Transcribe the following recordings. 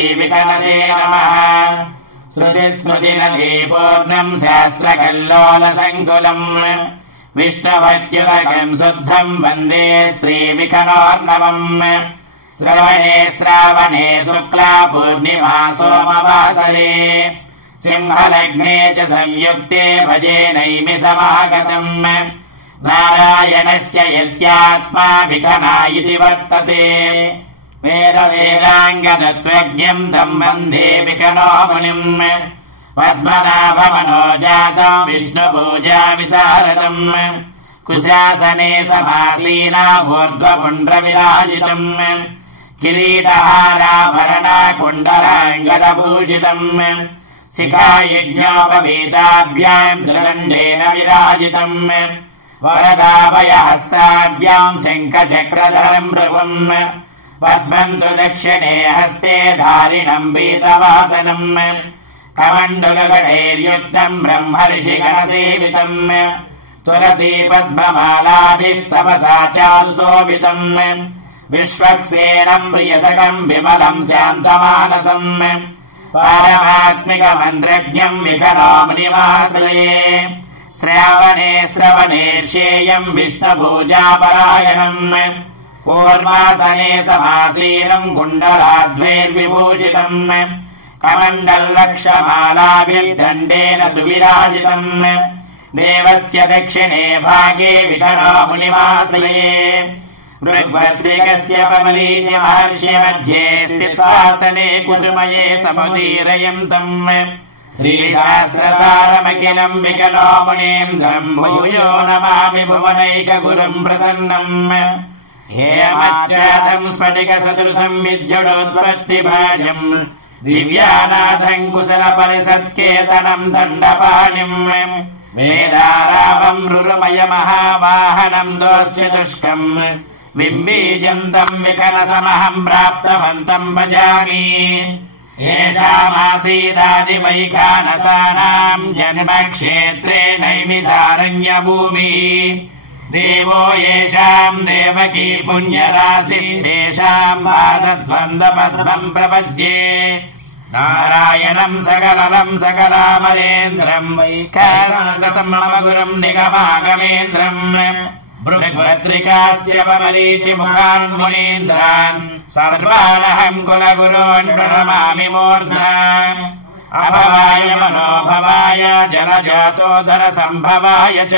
विकनसे नमः श्रुतिस्मृतिनदी पूर्णम् शास्त्रकल्लोलसङ्कुलम् विष्णुवद्युतकम् शुद्धम् वन्दे श्रीविकनोर्णवम् श्रवणे श्रावणे शुक्ला पूर्णिमा सोमवासरे सिंहलग्ने च संयुक्ते भजे नैमि समागतम् नारायणस्य यस्यात्मा विकना इति वर्तते वेदाङ्गतत्त्वज्ञम् तम् वन्दे विकनो मुनिम् पद्मनाभमनोजातम् विष्णुपूजा विशारदम् कुशासने समासीना ऊर्ध्वपुण्ड्रविराजितम् किरीटहाराभरणा कुण्डलाङ्गदभूषितम् शिखायज्ञोपवीताभ्याम् त्रिदण्डेन विराजितम् वरदाभयहस्ताभ्याम् शङ्खचक्रधरम् भृगुम् पद्मम् तु दक्षिणे हस्ते धारिणम् पीतवासनम् कमण्डलगणैर्युक्तम् ब्रह्मर्षिगणसेवितम् तुलसी पद्ममालाभिस्तपसा चारुशोभितम् विश्वक्सेनम् प्रियसकम् विमलम् शान्तमानसम् पारमात्मिकमन्त्रज्ञम् विकनो मुनिमाश्रये श्रावणे श्रवणेर्षेयम् विष्णुपूजापरायणम् पूर्वासने समासीनम् कुण्डलाद्वैर्विभूषितम् कमण्डलक्षमालाभिर्दण्डेन सुविराजितम् देवस्य दक्षिणे भागे विकनो मुनिमाश्रये ऋग्भद्रिकस्य पवलीच महर्षि मध्ये स्थित्वासने कुसुमये समुदीरयन्तम् श्रीशास्त्रसारमखिलम् विकनो मुनीन्द्रम् भूयो नमामि भुवनैकगुरुम् प्रसन्नम् हेमच्छादम् स्फटिकसदृशम् विद्युडोत्पत्तिभाजम् दिव्यानाथम् कुशलपरिषत्केतनम् दण्डपाणिम् वेदारावम् रुरुमयमहावाहनम् दोश्चतुष्कम् बिम्बीजन्तम् विकनसमहम् प्राप्तवन्तम् भजामि येषामासीदादिवैखानसानाम् जन्मक्षेत्रे नैमिसारण्यभूमिः देवो येषाम् देवकी पुण्यराशिः तेषाम् पादद्वन्द्वपद्मम् प्रपद्ये नारायणम् सकलम् सकलामरेन्द्रम् वैखानसम् मम गुरुम् निगमागमेन्द्रम् भृगभद्रिकास्य पमरीचिमुखान् मुनीन्द्रान् सर्वानहम् कुलगुरोन् प्रणमामि मूर्ध्ना अभवाय मनोभवाय जलजातोदर सम्भवाय च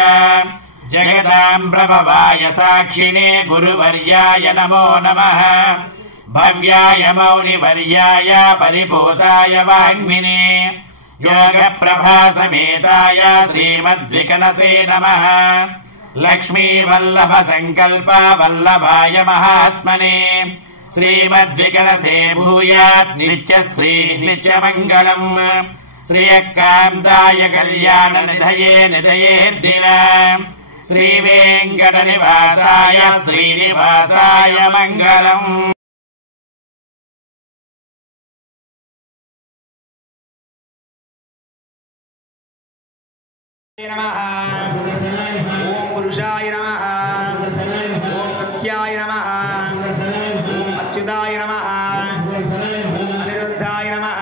जगताम् प्रभवाय साक्षिणे गुरुवर्याय नमो नमः भव्याय मौनिवर्याय परिभूताय वाङ्मिने योगप्रभासमेताय श्रीमद्विकनसे नमः लक्ष्मीवल्लभ संकल्प वल्लभाय महात्मने श्रीमद्विकनसे भूयात् नित्यश्री नित्यमङ्गलम् श्रियकान्ताय कल्याण निधये निधयेर्दिना श्रीवेङ्कटनिवासाय श्रीनिवासाय मङ्गलम् नमः ओम पुरुषाय नमः ओम सत्याय नमः ओम अच्युताय नमः ओम अनिरुद्धाय नमः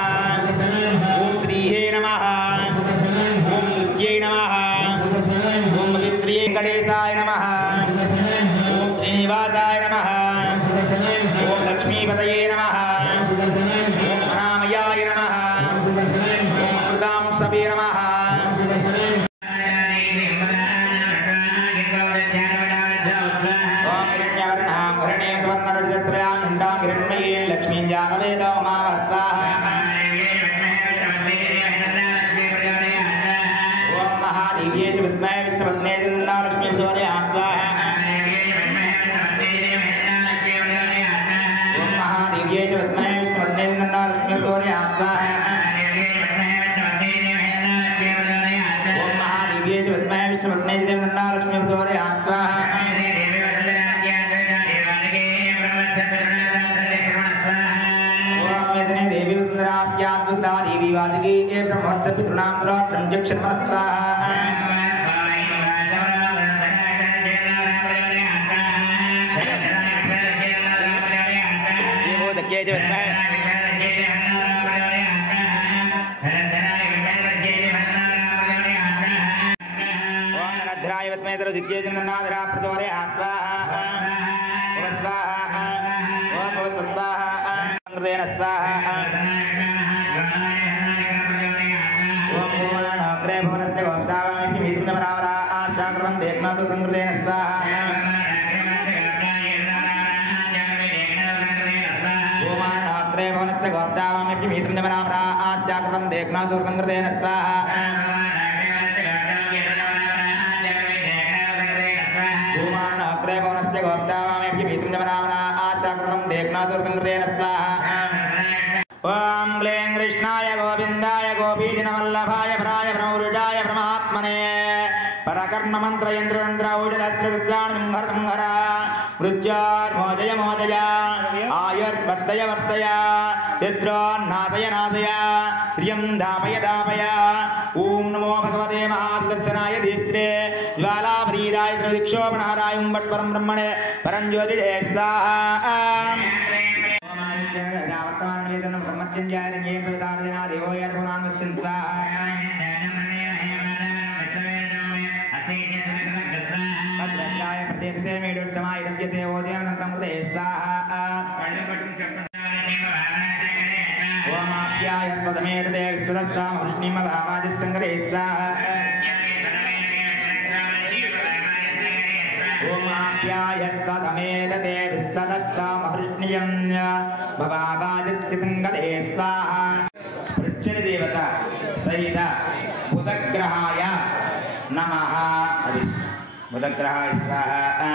ओम त्रिहे नमः ओम नृत्यै नमः ओम पवित्रे गणेशाय नमः ओम श्रीनिवासाय नमः ओम लक्ष्मीपतये नमः ओम अनामयाय नमः ओम अमृतां सवे नमः लक्ष्मी जानवेद ओम महादेव्ये च विद्महे विष्णुपत्न्यै च लक्ष्मी ओम महादेव्ये च विद्महे विष्णुपत्न्यै च लक्ष्मी ओम महादेव्ये च विद्महे विष्णुपत्न्यै च लक्ष्मी देवी सुंदरास्यात्मस्ता देवी वादगी ए ब्रह्मोत्सव पितृणां स्तोत्रं जक्षन्मनस्ता देवो दक्ये च विद्महे सर्वेन्द्र सिद्धेन्द्रनाथरा प्रचोदयात् स्वाहा ओम स्वाहा ओम स्वाहा कृतेन स्वाहा ओम अग्रे भवनस्य गोप्तावामि विष्णुमरावरा आशाकृतं देवनाथ कृतेन स्वाहा ओम अग्रे भवनस्य गोप्तावामि विष्णुमरावरा आशाकृतं देवनाथ कृतेन स्वाहा अग्रे भवनस्य गोप्तावामि विष्णुमरावरा आशाकृतं देवनाथ कृतेन स्वाहा ओम क्लीं कृष्णाय गोविंदाय गोपीजनवल्लभाय भराय ब्रह्मरुडाय परमात्मने परकर्म मंत्र यंत्र तंत्र औषधस्त्र रुद्राण संहर संहर मृत्योर्मोदय मोदय आयुर्वर्धय वर्धय चिद्रोन्नाथय नाथय प्रियं धापय धापय ओम नमो भगवते महासुदर्शनाय दीप्त्रे ज्वालाभरीराय त्रिदिक्षोपणहराय उम्बट परम ब्रह्मणे परंज्योतिषे स्वाहा देवता सहित बुधग्रहाय नमः बुधग्रहाय स्वाहा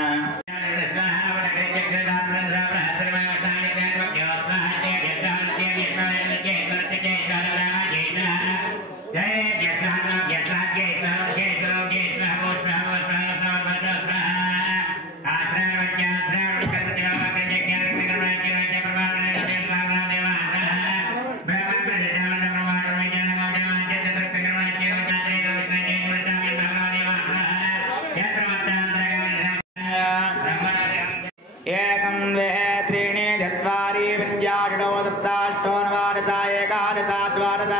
एकं द्वे त्रीणि चत्वारि पञ्चाषडो सप्ताष्टो नवादश एकादश द्वादश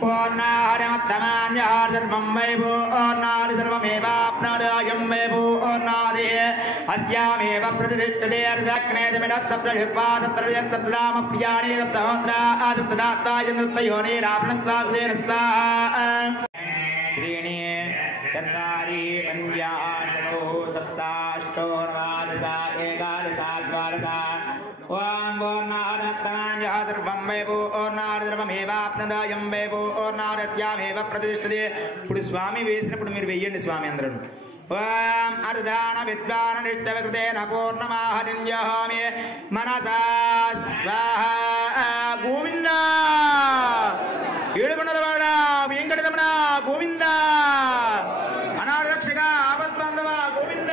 पूर्णाहरमत्तमान्यहार्धर्मं वै पूर्णादि सर्वमेवाप्नोदयं वै पूर्णादि अस्यामेव प्रतिष्ठते अर्धग्ने समिदः सप्तजिह्वा सप्तरामप्रियाणि सप्तहोत्रा सप्तदात्ताय सप्तयोनिराप्नस्वाकृतेन स्वाहा त्रीणि चत्वारि पञ्चाषडो सप्ताष्टो नवादश एकादश द्वादश ओम पूर्णादत्तमान्यहार्धर्मं वै पूर्णादर्वमेवाप्नोदयं वै पूर्णादस्यामेव प्रतिष्ठते ఇప్పుడు స్వామి వేసినప్పుడు మీరు వెయ్యండి స్వామి అందరూ ఓం అర్ధాన విద్వాన నిష్టవికృతేన పూర్ణమాహతింజహామి మనసా స్వాహా గోవింద ఏడుకొండలవాడ వెంకటరమణ గోవింద అనారక్షక ఆపద్బాంధవ గోవింద